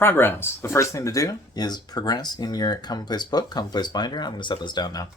Progress. The first thing to do is progress in your Commonplace book, Commonplace binder. I'm going to set this down now.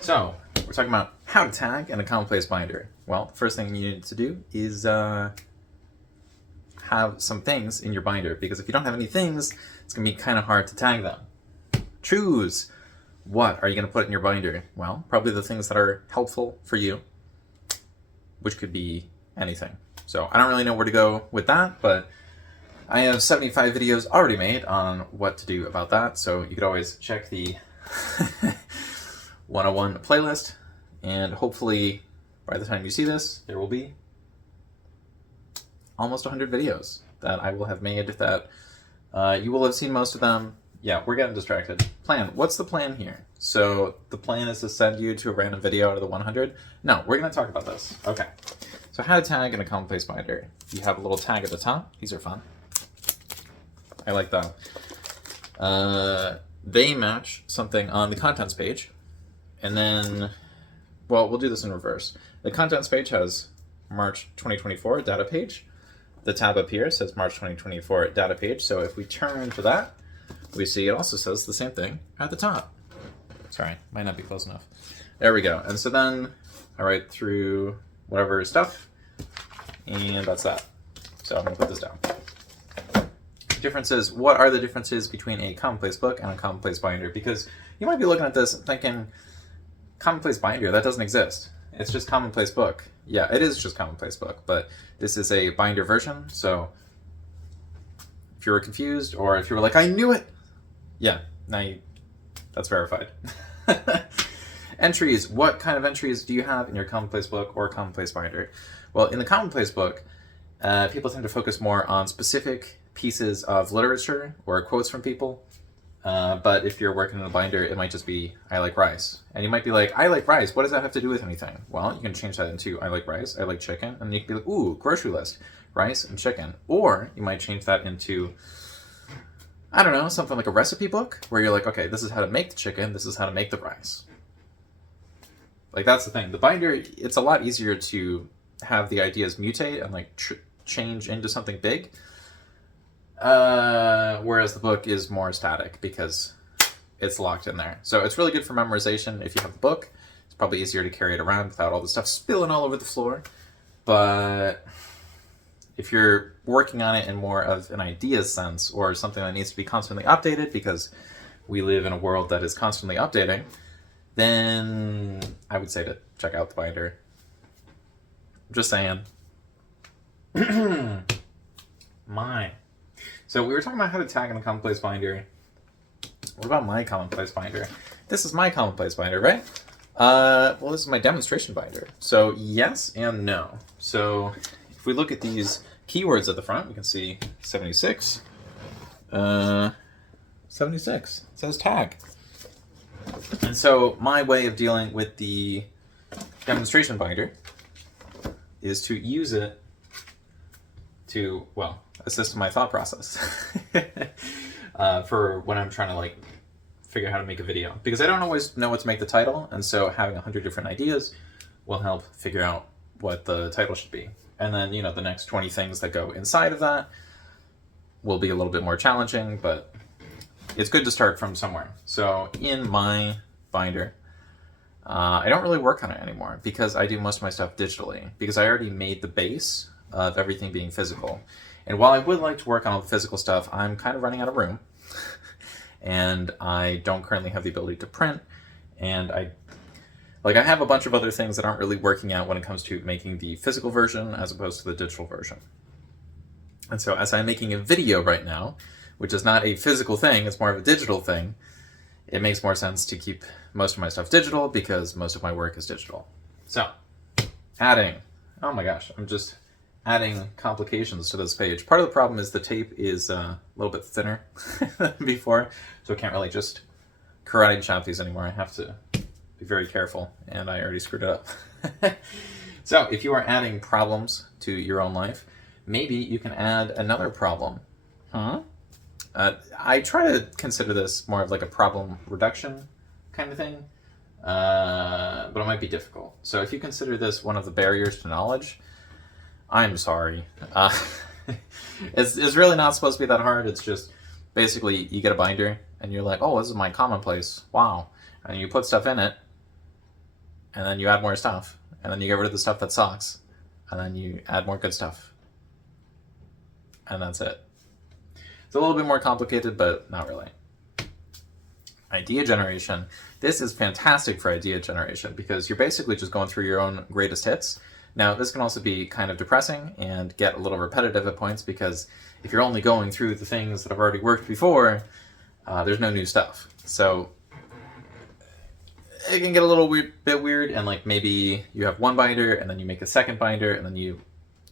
So, we're talking about how to tag in a Commonplace binder. Well, the first thing you need to do is have some things in your binder, because if you don't have any things, it's going to be kind of hard to tag them. Choose. What are you going to put in your binder? Well, probably the things that are helpful for you, which could be anything. So I don't really know where to go with that, but I have 75 videos already made on what to do about that, so you could always check the 101 playlist, and hopefully by the time you see this, there will be almost 100 videos that I will have made that you will have seen most of them. Yeah, we're getting distracted. Plan. What's the plan here? So the plan is to send you to a random video out of the 100? No, we're going to talk about this. Okay. So how to tag in a Commonplace binder. You have a little tag at the top. These are fun. I like that. They match something on the contents page. And then, well, we'll do this in reverse. The contents page has March 2024 data page. The tab up here says March 2024 data page. So if we turn to that, we see it also says the same thing at the top. Sorry, might not be close enough. There we go. And so then I write through whatever stuff, and that's that. So I'm going to put this down. Differences. What are the differences between a Commonplace book and a Commonplace binder? Because you might be looking at this and thinking, Commonplace binder, that doesn't exist. It's just Commonplace book. Yeah, it is just Commonplace book, but this is a binder version. So if you were confused, or if you were like, I knew it, yeah, that's verified. Entries. What kind of entries do you have in your Commonplace book or Commonplace binder? Well, in the Commonplace book, people tend to focus more on specific pieces of literature or quotes from people. But if you're working in a binder, it might just be, I like rice. And you might be like, I like rice. What does that have to do with anything? Well, you can change that into, I like rice, I like chicken. And you can be like, ooh, grocery list, rice and chicken. Or you might change that into, I don't know, something like a recipe book, where you're like, okay, this is how to make the chicken, this is how to make the rice. Like, that's the thing. The binder, it's a lot easier to have the ideas mutate and like change into something big. Whereas the book is more static because it's locked in there. So it's really good for memorization if you have the book. It's probably easier to carry it around without all the stuff spilling all over the floor. But if you're working on it in more of an ideas sense, or something that needs to be constantly updated because we live in a world that is constantly updating, then I would say to check out the binder. Just saying. Mine. So we were talking about how to tag in a Commonplace binder. What about my Commonplace binder? This is my Commonplace binder, right? Well, this is my demonstration binder. So yes and no. So if we look at these keywords at the front, we can see 76. 76. It says tag. And so my way of dealing with the demonstration binder is to use it to, well, assist my thought process for when I'm trying to like figure out how to make a video, because I don't always know what to make the title, and so having 100 different ideas will help figure out what the title should be. And then, you know, the next 20 things that go inside of that will be a little bit more challenging, but it's good to start from somewhere. So in my binder, I don't really work on it anymore because I do most of my stuff digitally, because I already made the base of everything being physical. And while I would like to work on all the physical stuff, I'm kind of running out of room. And I don't currently have the ability to print. And I have a bunch of other things that aren't really working out when it comes to making the physical version as opposed to the digital version. And so as I'm making a video right now, which is not a physical thing, it's more of a digital thing, it makes more sense to keep most of my stuff digital because most of my work is digital. So, adding. Oh my gosh, I'm just adding complications to this page. Part of the problem is the tape is a little bit thinner than before, so I can't really just karate chop these anymore. I have to be very careful, and I already screwed it up. So if you are adding problems to your own life, maybe you can add another problem. I try to consider this more of like a problem reduction kind of thing, but it might be difficult. So if you consider this one of the barriers to knowledge, I'm sorry. It's really not supposed to be that hard. It's just Basically, you get a binder, and you're like, oh, this is my Commonplace. Wow. And you put stuff in it, and then you add more stuff, and then you get rid of the stuff that sucks, and then you add more good stuff. And that's it. It's a little bit more complicated, but not really. Idea generation. This is fantastic for idea generation because you're basically just going through your own greatest hits. Now, this can also be kind of depressing and get a little repetitive at points because if you're only going through the things that have already worked before, there's no new stuff. So it can get a little bit weird, and like maybe you have one binder and then you make a second binder and then you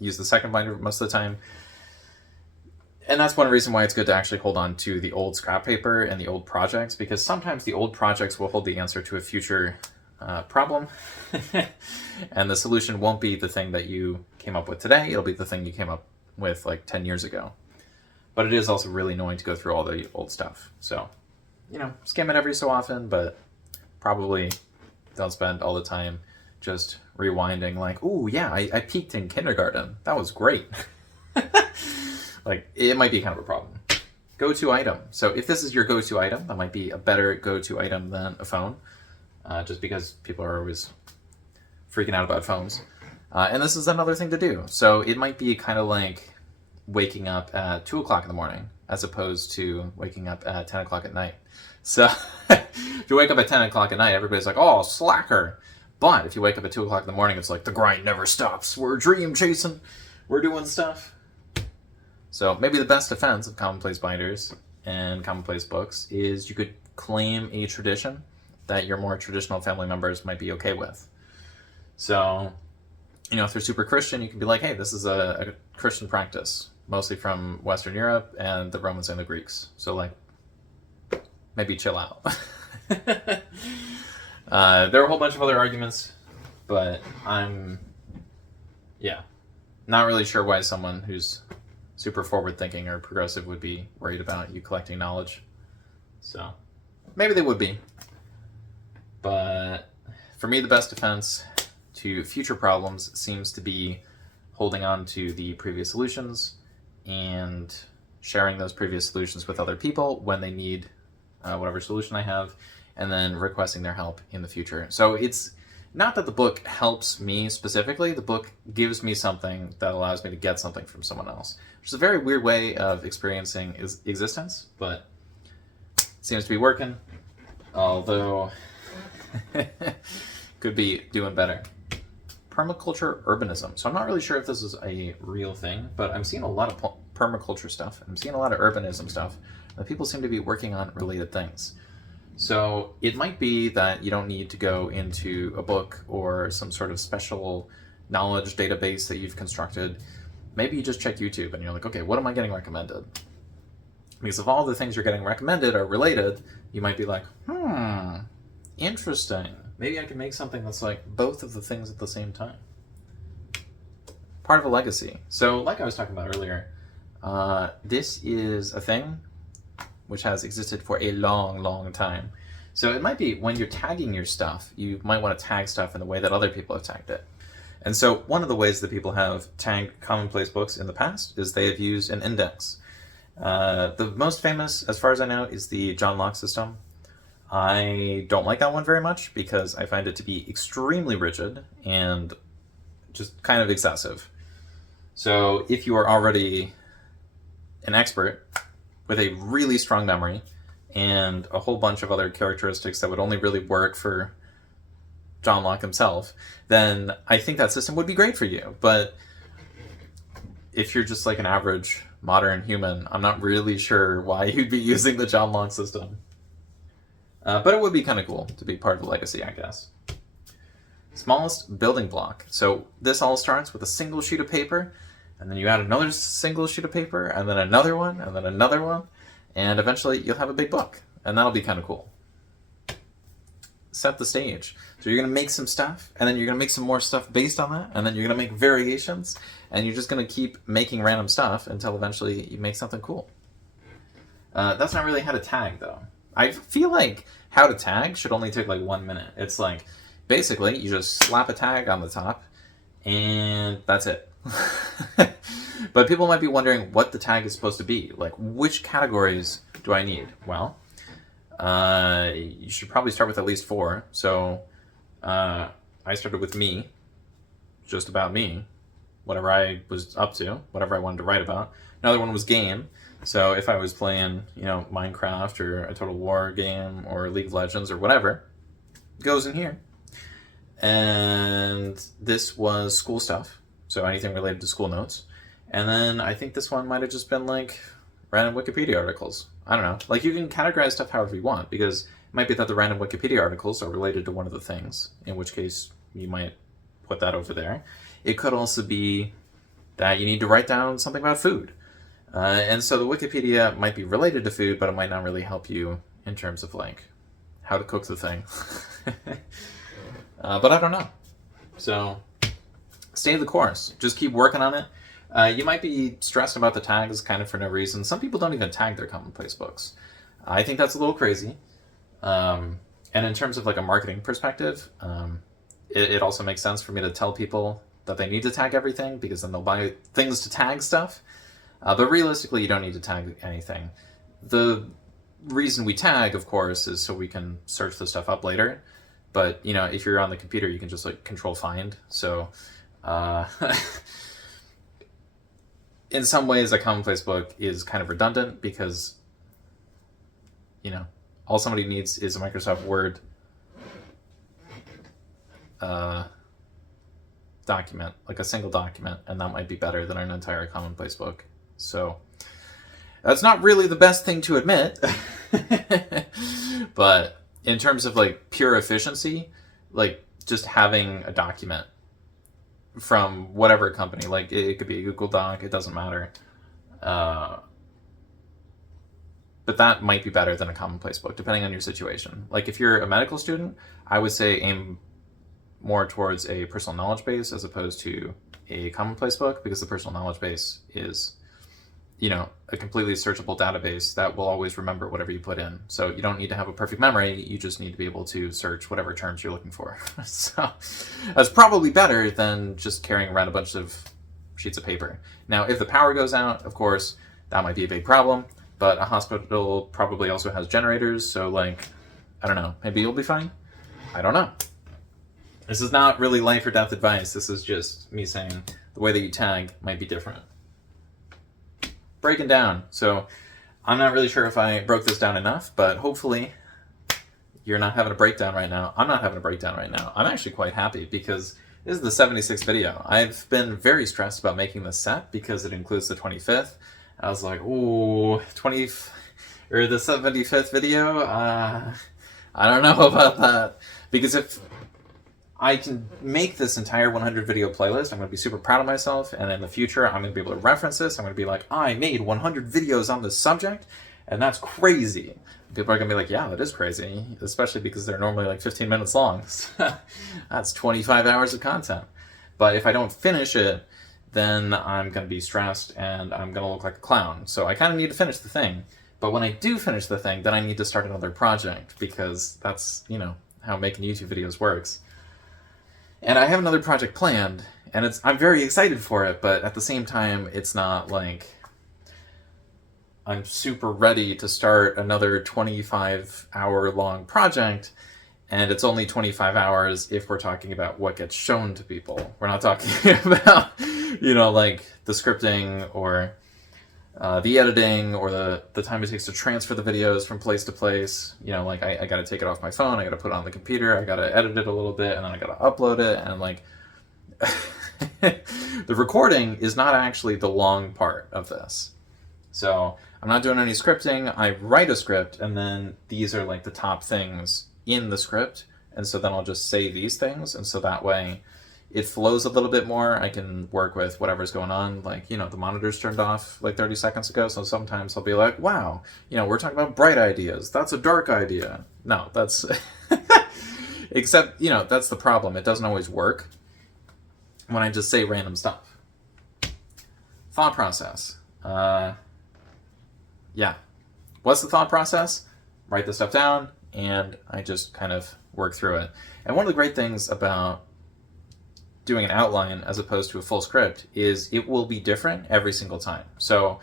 use the second binder most of the time. And that's one reason why it's good to actually hold on to the old scrap paper and the old projects, because sometimes the old projects will hold the answer to a future problem. And the solution won't be the thing that you came up with today. It'll be the thing you came up with like 10 years ago. But it is also really annoying to go through all the old stuff. So, skim it every so often, but probably don't spend all the time just rewinding like, ooh, yeah, I peaked in kindergarten. That was great. Like, it might be kind of a problem. Go-to item. So if this is your go-to item, that might be a better go-to item than a phone, just because people are always freaking out about phones. And this is another thing to do. So it might be kind of like waking up at 2 o'clock in the morning, as opposed to waking up at 10 o'clock at night. So if you wake up at 10 o'clock at night, everybody's like, oh, slacker. But if you wake up at 2 o'clock in the morning, it's like, the grind never stops. We're dream chasing. We're doing stuff. So maybe the best defense of Commonplace binders and Commonplace books is you could claim a tradition that your more traditional family members might be okay with. So, if they're super Christian, you can be like, hey, this is a Christian practice, mostly from Western Europe and the Romans and the Greeks. So, like, maybe chill out. There are a whole bunch of other arguments, but I'm, not really sure why someone who's super forward-thinking or progressive would be worried about you collecting knowledge. So, maybe they would be. But for me, the best defense to future problems seems to be holding on to the previous solutions and sharing those previous solutions with other people when they need whatever solution I have, and then requesting their help in the future. So it's not that the book helps me specifically, the book gives me something that allows me to get something from someone else, which is a very weird way of experiencing existence, but it seems to be working, although could be doing better. Permaculture urbanism. So I'm not really sure if this is a real thing, but I'm seeing a lot of permaculture stuff, and I'm seeing a lot of urbanism stuff, and people seem to be working on related things. So it might be that you don't need to go into a book or some sort of special knowledge database that you've constructed. Maybe you just check YouTube and you're like, okay, what am I getting recommended? Because if all the things you're getting recommended are related, you might be like, interesting. Maybe I can make something that's like both of the things at the same time. Part of a legacy. So like I was talking about earlier, this is a thing which has existed for a long, long time. So it might be when you're tagging your stuff, you might want to tag stuff in the way that other people have tagged it. And so one of the ways that people have tagged Commonplace books in the past is they have used an index. The most famous, as far as I know, is the John Locke system. I don't like that one very much because I find it to be extremely rigid and just kind of excessive. So if you are already an expert with a really strong memory and a whole bunch of other characteristics that would only really work for John Locke himself, then I think that system would be great for you. But if you're just like an average modern human, I'm not really sure why you'd be using the John Locke system. But it would be kind of cool to be part of the legacy, I guess. Smallest building block. So this all starts with a single sheet of paper, and then you add another single sheet of paper, and then another one, and then another one, and eventually you'll have a big book, and that'll be kind of cool. Set the stage. So you're going to make some stuff, and then you're going to make some more stuff based on that, and then you're going to make variations, and you're just going to keep making random stuff until eventually you make something cool. That's not really how to tag, though. I feel like how to tag should only take like 1 minute. It's like, basically, you just slap a tag on the top, and that's it. But people might be wondering what the tag is supposed to be. Like, which categories do I need? Well, you should probably start with at least 4. So I started with me, just about me, whatever I was up to, whatever I wanted to write about. Another one was game. So if I was playing, Minecraft or a Total War game or League of Legends or whatever, it goes in here. And this was school stuff, so anything related to school notes. And then I think this one might have just been like random Wikipedia articles. I don't know. Like, you can categorize stuff however you want, because it might be that the random Wikipedia articles are related to one of the things, in which case you might put that over there. It could also be that you need to write down something about food. And so the Wikipedia might be related to food, but it might not really help you in terms of like how to cook the thing. But I don't know. So stay the course. Just keep working on it. You might be stressed about the tags kind of for no reason. Some people don't even tag their Commonplace books. I think that's a little crazy. And in terms of like a marketing perspective, it also makes sense for me to tell people that they need to tag everything, because then they'll buy things to tag stuff. But realistically, you don't need to tag anything. The reason we tag, of course, is so we can search the stuff up later. But, if you're on the computer, you can just like control find. So in some ways, a Commonplace book is kind of redundant, because, all somebody needs is a Microsoft Word document, like a single document, and that might be better than an entire Commonplace book. So that's not really the best thing to admit. But in terms of like pure efficiency, like just having a document from whatever company, like it could be a Google Doc, it doesn't matter. But that might be better than a Commonplace book, depending on your situation. Like if you're a medical student, I would say aim more towards a personal knowledge base as opposed to a Commonplace book, because the personal knowledge base is, a completely searchable database that will always remember whatever you put in. So you don't need to have a perfect memory, you just need to be able to search whatever terms you're looking for. So that's probably better than just carrying around a bunch of sheets of paper. Now, if the power goes out, of course, that might be a big problem, but a hospital probably also has generators, so like, I don't know, maybe you'll be fine? I don't know. This is not really life or death advice, this is just me saying the way that you tag might be different. Breaking down. So I'm not really sure if I broke this down enough, but hopefully you're not having a breakdown right now. I'm not having a breakdown right now. I'm actually quite happy, because this is the 76th video. I've been very stressed about making this set because it includes the 25th. I was like, ooh, the 75th video? I don't know about that. Because if I can make this entire 100 video playlist, I'm going to be super proud of myself, and in the future I'm going to be able to reference this. I'm going to be like, I made 100 videos on this subject, and that's crazy. People are going to be like, yeah, that is crazy, especially because they're normally like 15 minutes long. That's 25 hours of content. But if I don't finish it, then I'm going to be stressed and I'm going to look like a clown. So I kind of need to finish the thing. But when I do finish the thing, then I need to start another project, because that's, how making YouTube videos works. And I have another project planned, and I'm very excited for it, but at the same time, it's not like I'm super ready to start another 25-hour-long project, and it's only 25 hours if we're talking about what gets shown to people. We're not talking about, like the scripting or the editing or the time it takes to transfer the videos from place to place. Like I got to take it off my phone, I got to put it on the computer, I got to edit it a little bit, and then I got to upload it, and like the recording is not actually the long part of this. So I'm not doing any scripting. I write a script, and then these are like the top things in the script, and so then I'll just say these things, and so that way it flows a little bit more. I can work with whatever's going on. Like, the monitor's turned off like 30 seconds ago, so sometimes I'll be like, wow, we're talking about bright ideas. That's a dark idea. No, that's... Except, that's the problem. It doesn't always work when I just say random stuff. Thought process. Yeah. What's the thought process? Write the stuff down, and I just kind of work through it. And one of the great things about doing an outline as opposed to a full script is it will be different every single time. So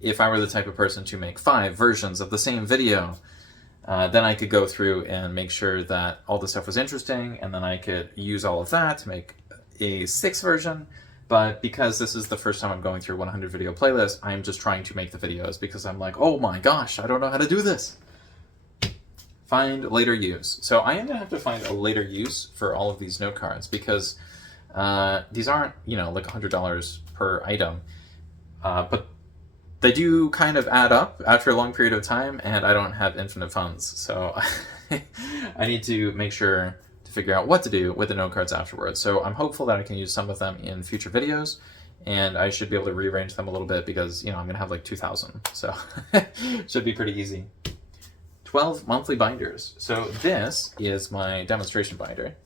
if I were the type of person to make 5 versions of the same video, then I could go through and make sure that all the stuff was interesting, and then I could use all of that to make a 6th version. But because this is the first time I'm going through 100 video playlist, I'm just trying to make the videos because I'm like, oh my gosh, I don't know how to do this. Find later use. So I am going to have to find a later use for all of these note cards because these aren't, like $100 per item. But they do kind of add up after a long period of time, and I don't have infinite funds. So I need to make sure to figure out what to do with the note cards afterwards. So I'm hopeful that I can use some of them in future videos, and I should be able to rearrange them a little bit because, I'm going to have like 2,000. So it should be pretty easy. 12 monthly binders. So this is my demonstration binder.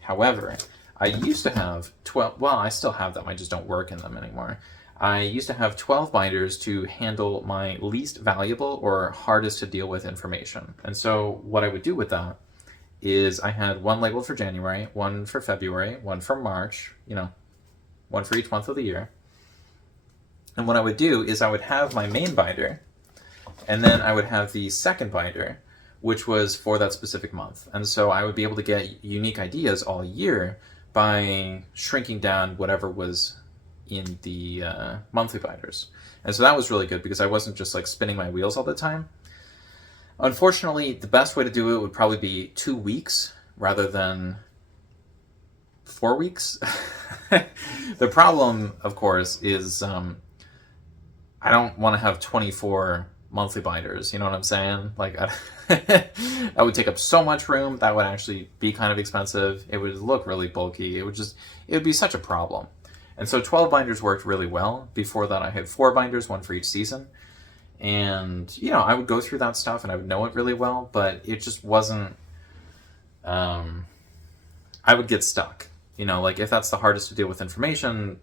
However, I used to have 12, well, I still have them, I just don't work in them anymore. I used to have 12 binders to handle my least valuable or hardest to deal with information. And so what I would do with that is I had one labeled for January, one for February, one for March, one for each month of the year. And what I would do is I would have my main binder, and then I would have the second binder, which was for that specific month. And so I would be able to get unique ideas all year by shrinking down whatever was in the monthly binders. And so that was really good because I wasn't just like spinning my wheels all the time. Unfortunately, the best way to do it would probably be 2 weeks rather than 4 weeks. The problem, of course, is I don't want to have 24 monthly binders, you know what I'm saying? Like, that would take up so much room. That would actually be kind of expensive. It would look really bulky. It would be such a problem. And so 12 binders worked really well. Before that, I had 4 binders, one for each season. And, I would go through that stuff and I would know it really well, but it just wasn't, I would get stuck. Like if that's the hardest to deal with information,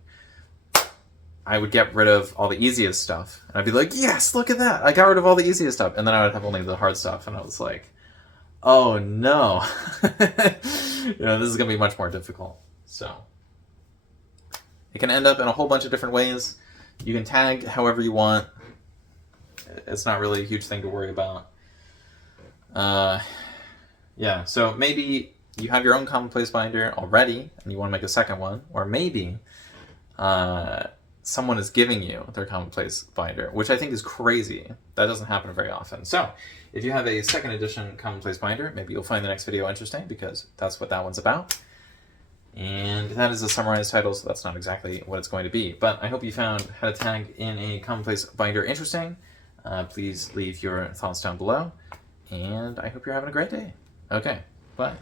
I would get rid of all the easiest stuff. And I'd be like, yes, look at that. I got rid of all the easiest stuff. And then I would have only the hard stuff. And I was like, oh no. This is going to be much more difficult. So it can end up in a whole bunch of different ways. You can tag however you want. It's not really a huge thing to worry about. Yeah, so maybe you have your own Commonplace binder already and you want to make a second one. Or maybe someone is giving you their Commonplace binder, which I think is crazy. That doesn't happen very often. So if you have a second edition Commonplace binder, maybe you'll find the next video interesting because that's what that one's about. And that is a summarized title, so that's not exactly what it's going to be. But I hope you found how to tag in a Commonplace binder interesting. Please leave your thoughts down below. And I hope you're having a great day. Okay, bye.